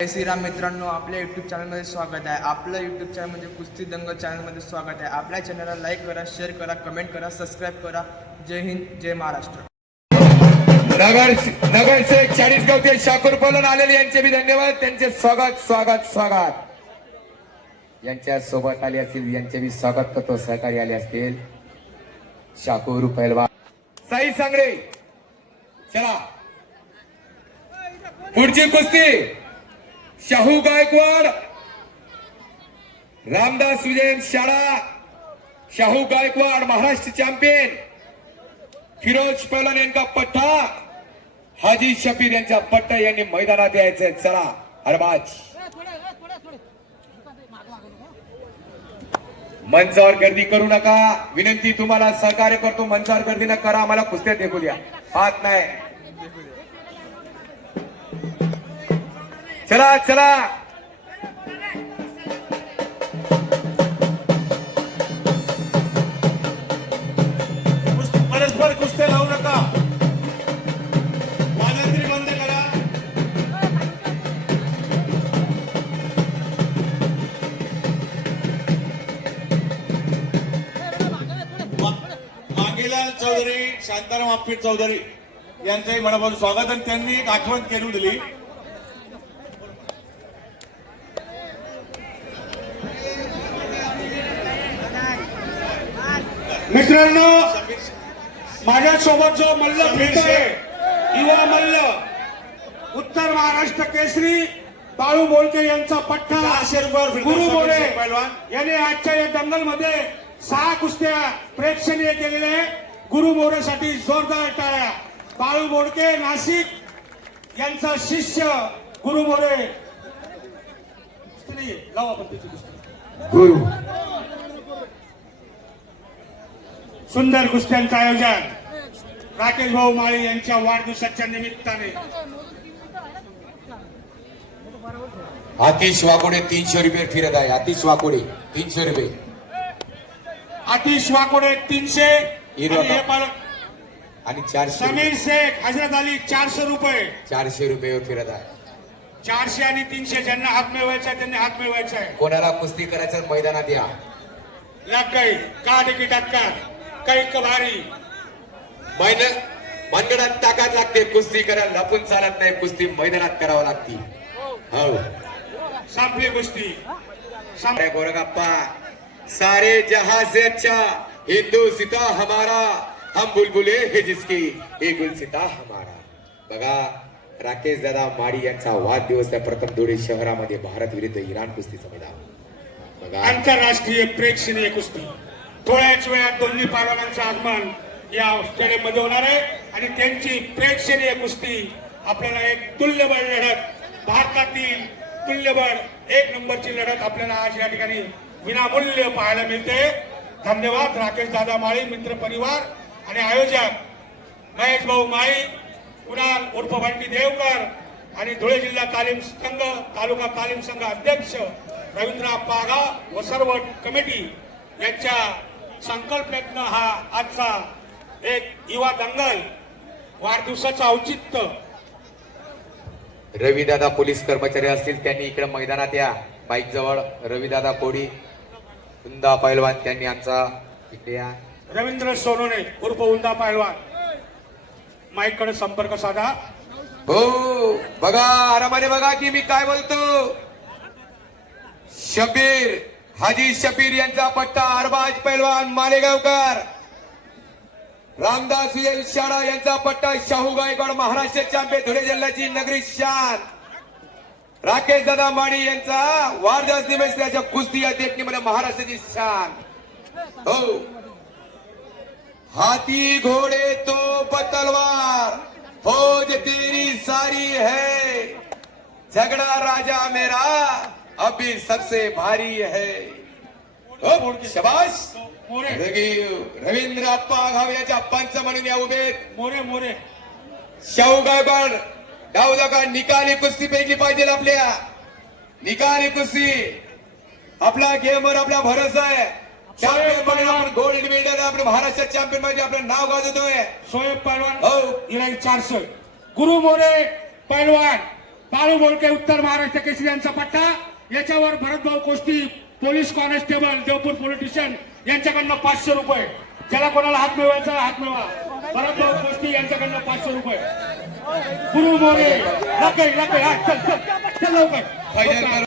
जय श्रीराम मित्रांनो आपल्या यूट्यूब चॅनलमध्ये स्वागत आहे. आपलं यूट्यूब चॅनल म्हणजे कुस्ती दंग चॅनलमध्ये स्वागत आहे. आपल्या चॅनलला लाईक करा शेअर करा कमेंट करा सबस्क्राईब करा. जय हिंद जय महाराष्ट्र. नगर नगरसेवक चाळीसगाव ते शाकूर बोलून आलेले यांचे मी धन्यवाद. त्यांचे स्वागत स्वागत स्वागत. यांच्या सोबत आले असतील यांचे मी स्वागत करतो. सहकारी आले असतील. शाकूर पैलवान. साई सांगडे चला. पुढची कुस्ती. शाहू गायकवाड रामदास विजयन शाळा शाहू गायकवाड महाराष्ट्र चॅम्पियन फिरोज पैलवान यांचा पट्टा हाजी शबीर यांचा पट्टा यांनी मैदानात यायचंय चला अरबाज मंचावर गर्दी करू नका. विनंती तुम्हाला सहकार्य करतो. मंचावर गर्दी न करा. आम्हाला कुस्त्या देखू द्या. हात नाही. चला चला. परस्पर कुस्त्या लावू नका. वाजंत्री बंद करा. चौधरी शांताराम आप्पीट चौधरी यांचंही मनापासून स्वागत आणि त्यांनी एक आठवण केली दिली. मित्रांनो माझ्यासोबत जो मल्ल फिरतोय युवा मल्ल उत्तर महाराष्ट्र केसरी बाळू बोलके यांचा पट्टा गुरु बोले. यांनी आजच्या या दंगलमध्ये सहा कुस्त्या प्रेक्षणीय केलेल्या आहे गुरु मोरेसाठी जोरदार टाळ्या. बाळू बोडके नाशिक यांचा शिष्य गुरु मोरे. गुरु. सुंदर कुस्त्यांचं आयोजन. राकेश भाऊ माळी यांच्या वाढदिवसाच्या निमित्ताने. आतिश वाकोडे तीनशे रुपये फिरत आहे. आतिश वाकोडे तीनशे रुपये. आतिश वाकोडे तीनशे. आणि चारशे समीर शेख हजरत अली चारशे रुपये. चारशे रुपये फिरत आहे. चारशे आणि तीनशे ज्यांना हात मिळवायचा आहे त्यांनी हात मिळवायचा आहे. कोणाला कुस्ती करायचं मैदानात या. लाग गई का तिकिटात का काही भारी मैन ताकद लागते कुस्ती करायला लपून चालत नाही कुस्ती मैदानात करावं लागते. हो. संपली कुस्ती. गोरगप्पा सारे जहां से अच्छा हिंदू सीता हमारा हम बुलबुले हे जिसकी हे गुलसिता हमारा. बघा राकेश दादा माडी यांचा वाढदिवस त्या प्रथम धुळे शहरामध्ये भारत विरुद्ध इराण कुस्तीचा मैदान. बघा. आंतरराष्ट्रीय प्रेक्षणीय कुस्ती. थोड्याच वेळात दोन्ही पालवानांचं आगमन या स्टेडियममध्ये होणार आहे. आणि त्यांची प्रेक्षणीय कुस्ती आपल्याला एक तुल्यबळ लढत भारतातील तुल्यबळ एक नंबरची लढत आपल्याला आज या ठिकाणी विनामूल्य पाहायला मिळते. धन्यवाद राकेश दादा माळी मित्र परिवार आणि आयोजक महेश भाऊ माळी कुणाल उर्फ बंटी देवकर आणि धुळे जिल्हा तालीम संघ तालुका तालीम संघ अध्यक्ष रवींद्र आप्पा व सर्व कमिटी यांच्या संकल्पनेतनं हा आजचा एक युवा दंगल वाढदिवसाचं औचित्य. रविदादा पोलीस कर्मचारी असतील त्यांनी इकडे मैदानात या. बाईक जवळ रविदादा कोडी कुंदा पैलवान त्यांनी आमचा इकडे या. रवींद्र सोनोने उर्फ उंदा पैलवान. माईककडे संपर्क साधा. हो बघा आरामाने बघा की मी काय बोलतो. शबीर हाजी शबीर यांचा पट्टा अरबाज पैलवान मालेगावकर. रामदास विजय शाळा यांचा पट्टा शाहू गायकवाड महाराष्ट्र चांपे धुळे जिल्ह्याची नगरी शान. राकेश दादा माडी यांचा वाढदिवस निमित्त त्याच्या कुस्ती या देखणीमध्ये महाराष्ट्राची शान. हो. हाथी घोड़े तो तलवार फौज हो तेरी सारी है. झगड़ा राजा मेरा. अभी सबसे भारी है। शबाश। रवींद्र अप्पा आघाव याच्या पंच म्हणून या उभे मोरे मोरे। शाहू गायकवाड डावला निकाली कुस्ती पैकी पाहिजे आपल्या। निकाली कुस्ती आपला गेमवर आपला भरोसा आहे। चॅम्पियन म्हणून आपण गोल्ड मेडल आपण महाराष्ट्र चॅम्पियनमध्ये आपलं नाव गाजवतोय। सोयब पैलवान हो. चारशे। गुरु मोरे पैलवान बाळू बोळके उत्तर महाराष्ट्र केसरी यांचा पट्टा। याच्यावर Bharatbhau Koshti police constable Deopur police यांच्याकडनं पाचशे रुपये. ज्याला कोणाला हात मिळवायचा हात मिळवा. भरतभाऊ कोष्टी यांच्याकडनं पाचशे रुपये. गुरु मोरे लकई लकई हा, लवकर.